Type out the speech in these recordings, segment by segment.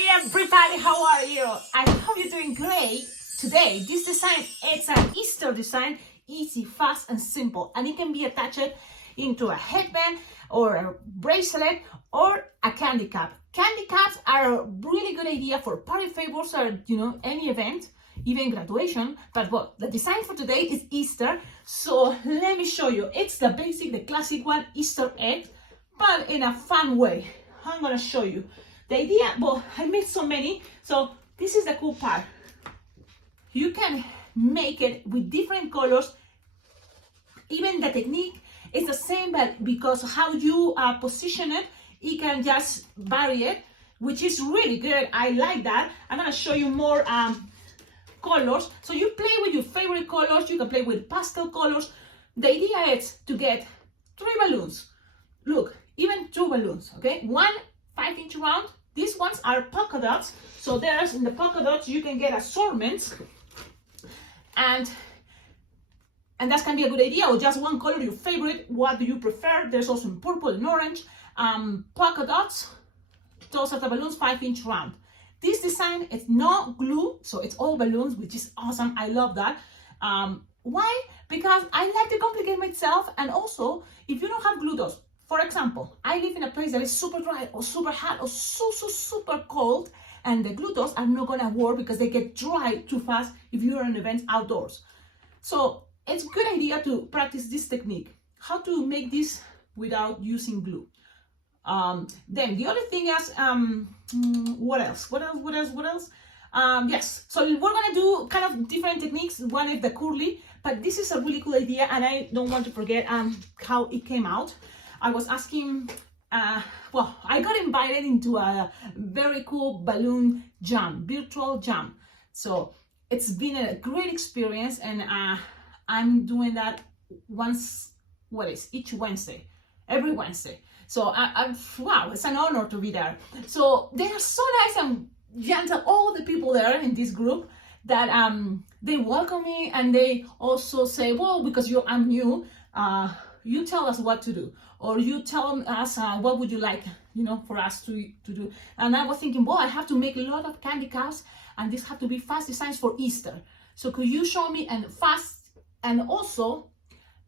Hi everybody, how are you? I hope you're doing great. Today, this design, it's an Easter design, easy, fast and simple. And it can be attached into a headband or a bracelet or a candy cap. Candy caps are a really good idea for party favors or, any event, even graduation. But well, the design for today is Easter. So let me show you. It's the basic, the classic one, Easter egg, but in a fun way. I'm gonna show you. The idea, well, I made so many, so this is the cool part. You can make it with different colors. Even the technique is the same, but because how you position it, it can just vary it, which is really good. I like that. I'm gonna show you more colors. So you play with your favorite colors. You can play with pastel colors. The idea is to get 3 balloons. Look, even 2 balloons, okay? One 5-inch round. These ones are polka dots. So there's in the polka dots, you can get assortments. And that can be a good idea, or just one color, your favorite. What do you prefer? There's also in purple and orange. Polka dots, those are the balloons, 5-inch round. This design is no glue, so it's all balloons, which is awesome. I love that. Why? Because I like to complicate myself, and also, if you don't have glue dots, for example, I live in a place that is super dry or super hot or super cold, and the glue dots are not gonna work because they get dry too fast if you're in an event outdoors. So it's a good idea to practice this technique, how to make this without using glue. Then the other thing is, what else? Yes, so we're gonna do kind of different techniques. One is the curly, but this is a really cool idea, and I don't want to forget how it came out. I was asking, well, I got invited into a very cool balloon jam, virtual jam. So it's been a great experience, and I'm doing that each Wednesday, every Wednesday. So wow, it's an honor to be there. So they are so nice and gentle, all the people there in this group, that they welcome me, and they also say, well, because I'm new, you tell us what to do, or you tell us what would you like, for us to do. And I was thinking, well, I have to make a lot of candy caps, and these have to be fast designs for Easter. So could you show me and fast, and also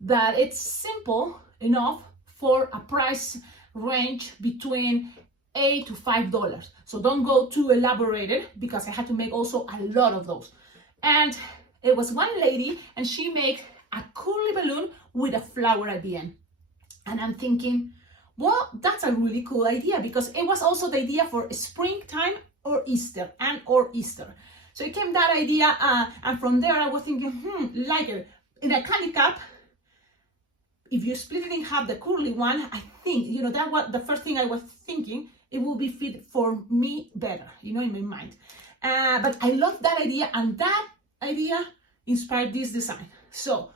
that it's simple enough for a price range between $8 to $5. So don't go too elaborated, because I had to make also a lot of those. And it was one lady, and she made a curly balloon with a flower at the end. And I'm thinking, well, that's a really cool idea, because it was also the idea for springtime or Easter or Easter. So it came that idea, and from there I was thinking, like it in a candy cap. If you split it in half, the curly one, I think, that was the first thing I was thinking, it will be fit for me better, in my mind. But I love that idea, and that idea inspired this design. So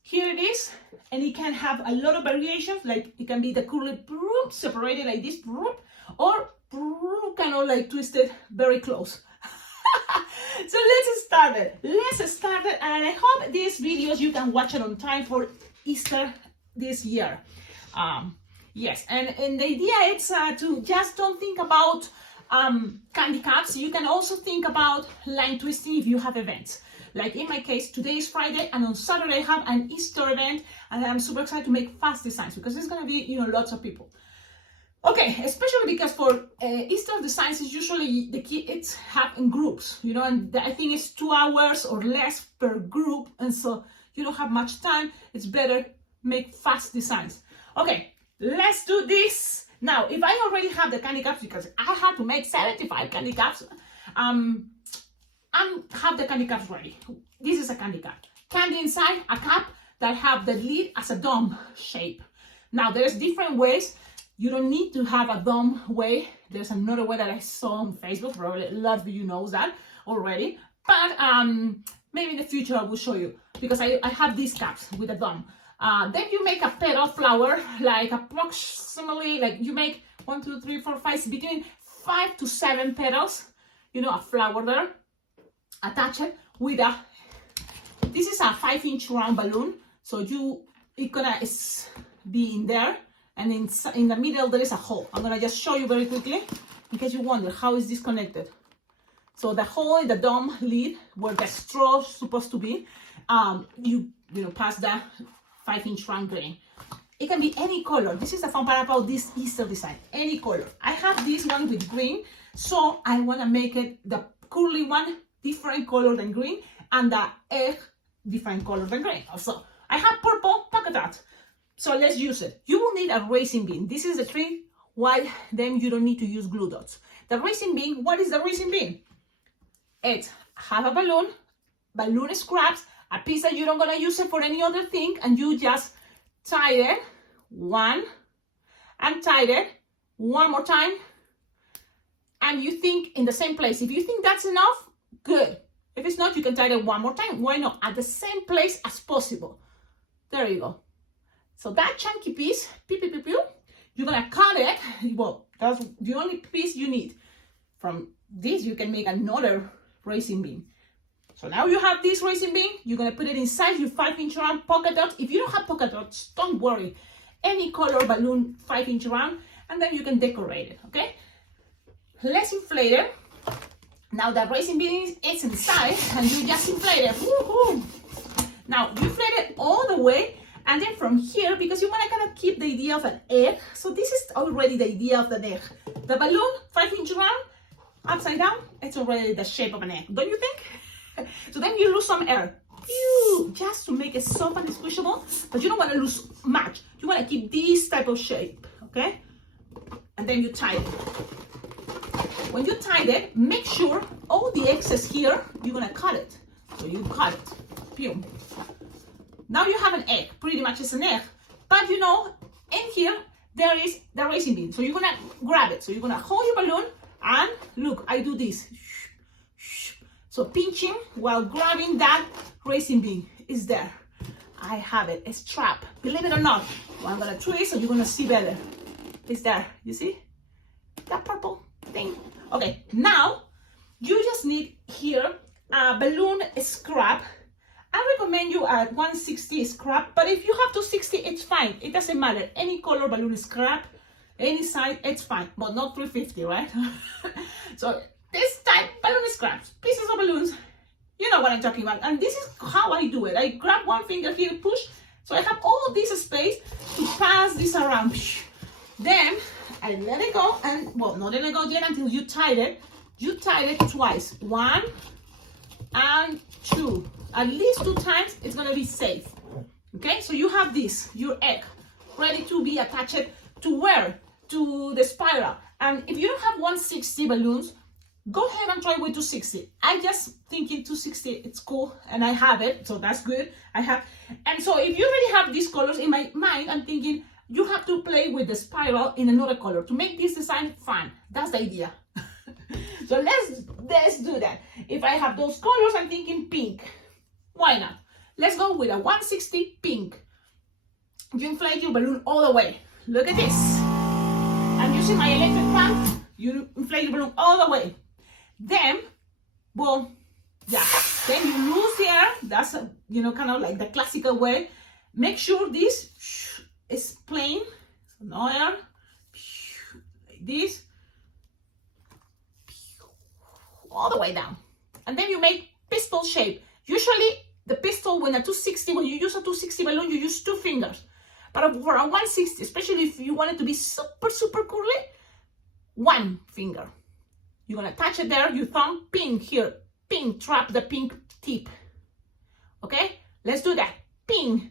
here it is, and it can have a lot of variations, like it can be the curly separated like this, or kind of like twisted very close. So let's start it. And I hope these videos you can watch it on time for Easter this year. Yes, and the idea is to just don't think about candy caps. You can also think about line twisting if you have events. Like in my case, today is Friday, and on Saturday I have an Easter event, and I'm super excited to make fast designs, because there's gonna be, lots of people. Okay, especially because for Easter designs, is usually the kids have in groups, and I think it's 2 hours or less per group, and so you don't have much time. It's better make fast designs. Okay, let's do this. Now, if I already have the candy caps, because I had to make 75 candy caps, I have the candy caps ready. This is a candy cap. Candy inside a cap that have the lid as a dome shape. Now, there's different ways. You don't need to have a dome way. There's another way that I saw on Facebook. Probably a lot of you knows that already. But maybe in the future I will show you, because I have these caps with a dome. Then you make a petal flower, like approximately, like you make 1, 2, 3, 4, 5, between 5 to 7 petals, a flower there. Attach it with this is a 5-inch round balloon, so it's gonna be in there, and in the middle there is a hole. I'm gonna just show you very quickly. in case you wonder how is this connected. So the hole in the dome lid where the straw is supposed to be, you know, pass the 5-inch round grain. It can be any color. This is the fun part about this Easter design. Any color. I have this one with green, so I want to make it the curly one different color than green, and the egg different color than green. Also, I have purple polka dot. So let's use it. You will need a racing bean. This is the trick why then you don't need to use glue dots. The racing bean, what is the racing bean? It's half a balloon scraps, a piece that you don't gonna use it for any other thing, and you just tie it one and tie it one more time, and you think in the same place. If you think that's enough, good. If it's not, you can tie it one more time. Why not? At the same place as possible. There you go. So that chunky piece, you're gonna cut it. Well, that's the only piece you need. From this, you can make another racing bean. So now you have this racing bean, you're gonna put it inside your 5-inch round polka dots. If you don't have polka dots, don't worry. Any color balloon 5-inch round, and then you can decorate it, okay? Let's inflate it. Now the racing bean is inside, and you just inflate it. Woohoo! Now you inflate it all the way, and then from here, because you wanna kind of keep the idea of an egg, so this is already the idea of the egg. The balloon, 5-inch round, upside down, it's already the shape of an egg, don't you think? So then you lose some air, just to make it soft and squishable, but you don't want to lose much. You want to keep this type of shape, okay? And then you tie it. When you tie it, make sure all the excess here, you're going to cut it. So you cut it. Pew. Now you have an egg, pretty much it's an egg, but you know, in here, there is the racing bean. So you're going to grab it. So you're going to hold your balloon, and look, I do this. So pinching while grabbing that racing bean is there. I have it, it's trapped. Believe it or not, well, I'm gonna twist so you're gonna see better. It's there, you see? That purple thing. Okay, now you just need here a balloon scrap. I recommend you at 160 scrap, but if you have 260, it's fine. It doesn't matter. Any color balloon scrap, any size, it's fine, but not 350, right? So this type balloon scraps, pieces of balloons, you know what I'm talking about. And this is how I do it. I grab one finger here, push, so I have all this space to pass this around. Then I let it go, and well, not let it go yet until you tie it. You tie it twice, 1 and 2. At least 2 times, it's gonna be safe. Okay, so you have this, your egg, ready to be attached to where? To the spiral. And if you don't have 160 balloons, go ahead and try with 260. I just thinking 260, it's cool, and I have it, so that's good. And so if you already have these colors in my mind, I'm thinking you have to play with the spiral in another color to make this design fun. That's the idea. So let's do that. If I have those colors, I'm thinking pink. Why not? Let's go with a 160 pink. You inflate your balloon all the way. Look at this. I'm using my electric pump. You inflate your balloon all the way. Then, well, yeah, then you lose air. That's, kind of like the classical way. Make sure this is plain, so no air, like this, all the way down. And then you make pistol shape. Usually the pistol, when you use a 260 balloon, you use 2 fingers. But for a 160, especially if you want it to be super, super curly, 1 finger. You're gonna touch it there, your thumb, ping here, ping, trap the pink tip. Okay, let's do that, ping.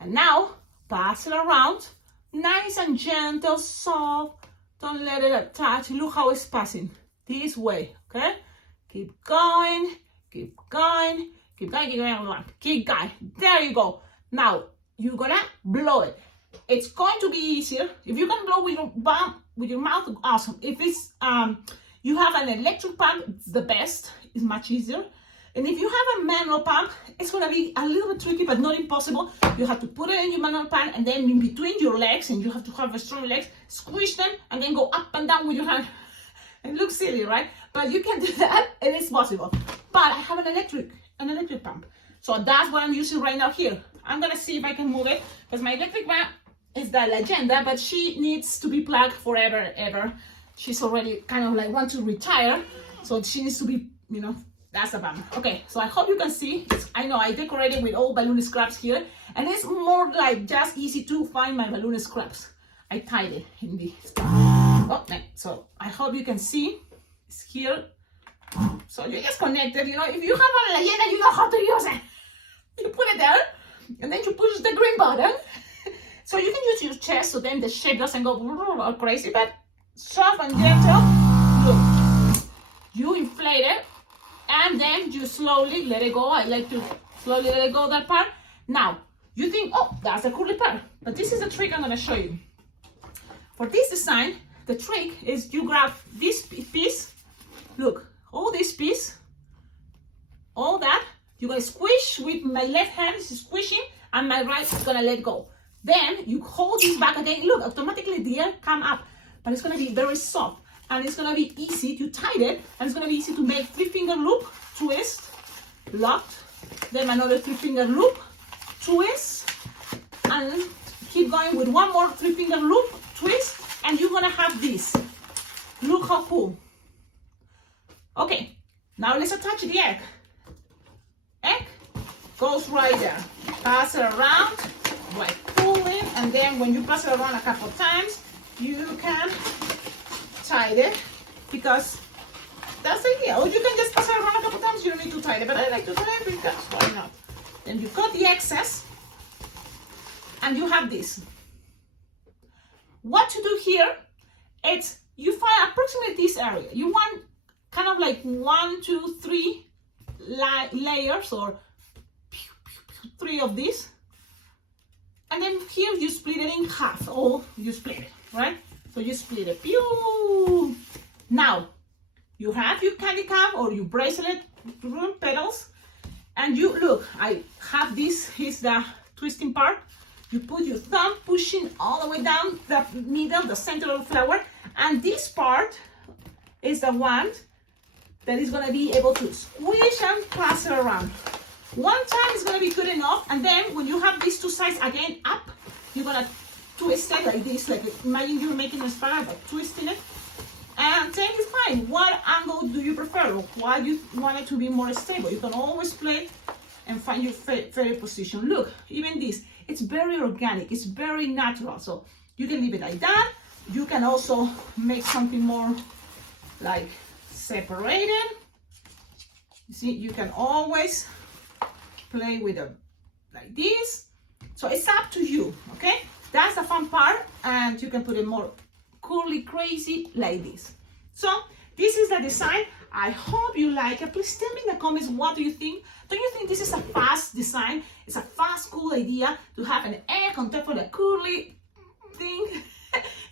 And now, pass it around, nice and gentle, soft, don't let it attach. Look how it's passing, this way, okay? Keep going, keep going, keep going, keep going, keep going. There you go. Now, you're gonna blow it. It's going to be easier. If you can blow with your mouth, awesome. If it's, you have an electric pump, it's the best, it's much easier. And if you have a manual pump, it's gonna be a little bit tricky, but not impossible. You have to put it in your manual pump, and then in between your legs, and you have to have a strong legs, squish them, and then go up and down with your hand. It looks silly, right? But you can do that, and it's possible. But I have an electric pump. So that's what I'm using right now here. I'm gonna see if I can move it, because my electric pump is the Legenda, but she needs to be plugged forever, ever. she's already kind of like want to retire, so she needs to be, you know, that's a bummer. Okay, so I hope you can see. I know I decorated with all balloon scraps here, and it's more like just easy to find my balloon scraps. I tied it in the spot. Oh, so I hope you can see. It's here. So you just connect it. You know, if you have a leyenda, you know how to use it. You put it there, and then you push the green button. So you can use your chest, so then the shape doesn't go all crazy, but soft and gentle. Look, you inflate it, and then you slowly let it go. I like to slowly let it go, that part. Now, you think, oh, that's a curly part. But this is the trick I'm gonna show you. For this design, the trick is you grab this piece, look, all this piece, all that, you're gonna squish with my left hand, is squishing, and my right is gonna let go. Then you hold this back again, look, automatically the air come up, but it's gonna be very soft, and it's gonna be easy to tie it, and it's gonna be easy to make 3-finger loop, twist, locked, then another 3-finger loop, twist, and keep going with one more 3-finger loop, twist, and you're gonna have this. Look how cool. Okay, now let's attach the egg. Egg goes right there. Pass it around, like pulling, and then when you pass it around a couple of times, you can tie it, because that's the idea. Or you can just pass it around a couple of times, you don't need to tie it, but I like to tie it because why not? Then you cut the excess, and you have this. What to do here, it's you find approximately this area. You want kind of like 1, 2, 3 layers, or 3 of these. And then here you split it in half, or you split it, right? So you split it. Pew! Now, you have your candy cap or your bracelet petals, and you look, I have this, here's the twisting part. You put your thumb pushing all the way down the middle, the center of the flower, and this part is the one that is gonna be able to squish and pass it around. One time is gonna be good enough, and then when you have these two sides again up, you're gonna twist it like this, like imagine you're making a spiral, but twisting it, and then you find what angle do you prefer, or why you want it to be more stable. You can always play and find your favorite position. Look, even this, it's very organic, it's very natural, so you can leave it like that. You can also make something more like separated. You see, you can always play with it like this. So it's up to you, okay? That's the fun part, and you can put it more curly, crazy like this. So this is the design. I hope you like it. Please tell me in the comments, what do you think? Don't you think this is a fast design? It's a fast, cool idea to have an egg on top of the curly thing.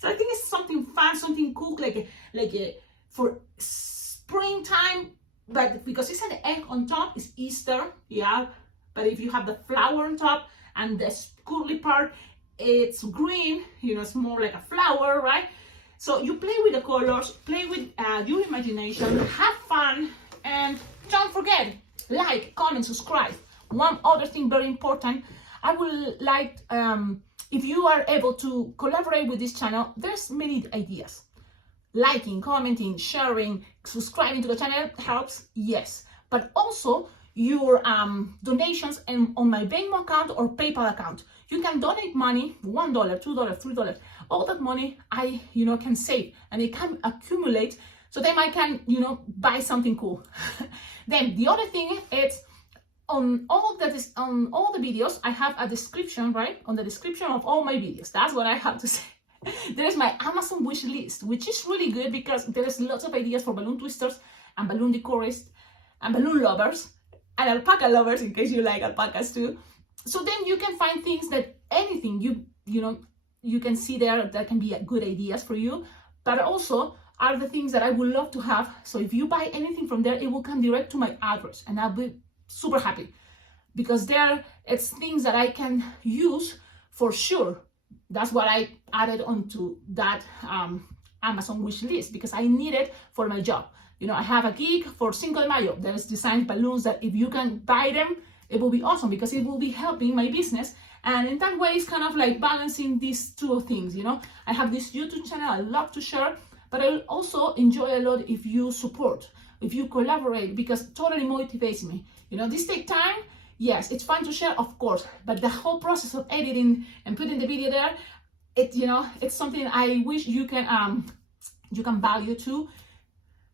So I think it's something fun, something cool, like a for springtime, but because it's an egg on top, it's Easter, yeah. But if you have the flower on top and the curly part, it's green, you know, it's more like a flower, right? So you play with the colors, play with your imagination, have fun, and don't forget, like, comment, subscribe. One other thing very important, I would like, if you are able to collaborate with this channel, there's many ideas. Liking, commenting, sharing, subscribing to the channel helps, yes. But also your donations on my Venmo account or PayPal account. You can donate money, $1, $2, $3. All that money I, can save, and it can accumulate, so then I can, buy something cool. Then the other thing is, on all the videos, I have a description, right? On the description of all my videos, that's what I have to say. There's my Amazon wish list, which is really good because there's lots of ideas for balloon twisters and balloon decorists and balloon lovers and alpaca lovers, in case you like alpacas too. So then you can find things that anything you can see there that can be good ideas for you, but also are the things that I would love to have. So if you buy anything from there, it will come direct to my address, and I'll be super happy because there it's things that I can use for sure. That's what I added onto that Amazon wish list because I need it for my job. I have a gig for Cinco de Mayo. There's designed balloons that if you can buy them, it will be awesome because it will be helping my business. And in that way, it's kind of like balancing these two things, I have this YouTube channel I love to share, but I also enjoy a lot if you support, if you collaborate, because it totally motivates me. You know, this takes time. Yes, it's fun to share, of course, but the whole process of editing and putting the video there, it's something I wish you can value too.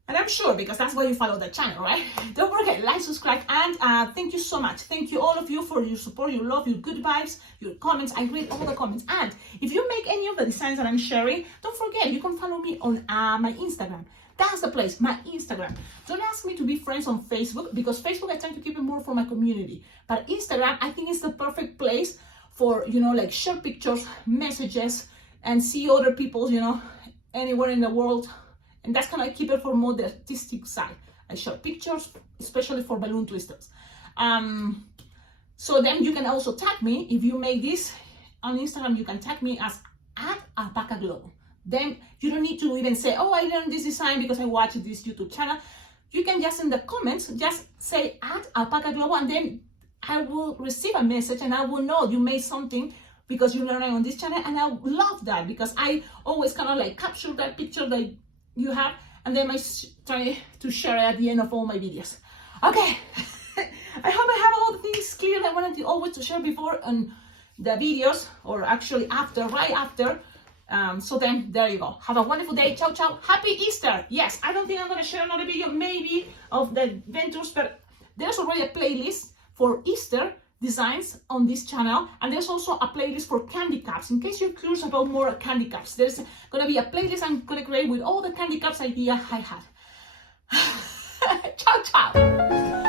And I'm sure, because that's why you follow the channel, right? Don't forget, like, subscribe, and thank you so much. Thank you all of you for your support, your love, your good vibes, your comments. I read all the comments. And if you make any of the designs that I'm sharing, don't forget, you can follow me on my Instagram. That's the place, my Instagram. Don't ask me to be friends on Facebook, because Facebook I tend to keep it more for my community. But Instagram, I think is the perfect place for, like share pictures, messages, and see other people's, anywhere in the world. And that's kind of keep it for more the artistic side. I share pictures, especially for balloon twisters. So then you can also tag me. If you make this on Instagram, you can tag me as @Alpacaglobo. Then you don't need to even say, oh, I learned this design because I watched this YouTube channel. You can just in the comments, just say @Alpacaglobo, and then I will receive a message and I will know you made something because you learned on this channel. And I love that, because I always kind of like capture that picture that you have, and then I try to share it at the end of all my videos. Okay. I hope I have all the things clear that I wanted to always to share before on the videos, or actually after, right after. So then there you go. Have a wonderful day. Ciao, ciao. Happy Easter. Yes, I don't think I'm going to share another video maybe of the adventures, but there's already a playlist for Easter designs on this channel, and there's also a playlist for candy cups. In case you're curious about more candy cups, there's going to be a playlist I'm going to create with all the candy cups idea I had. Ciao, ciao.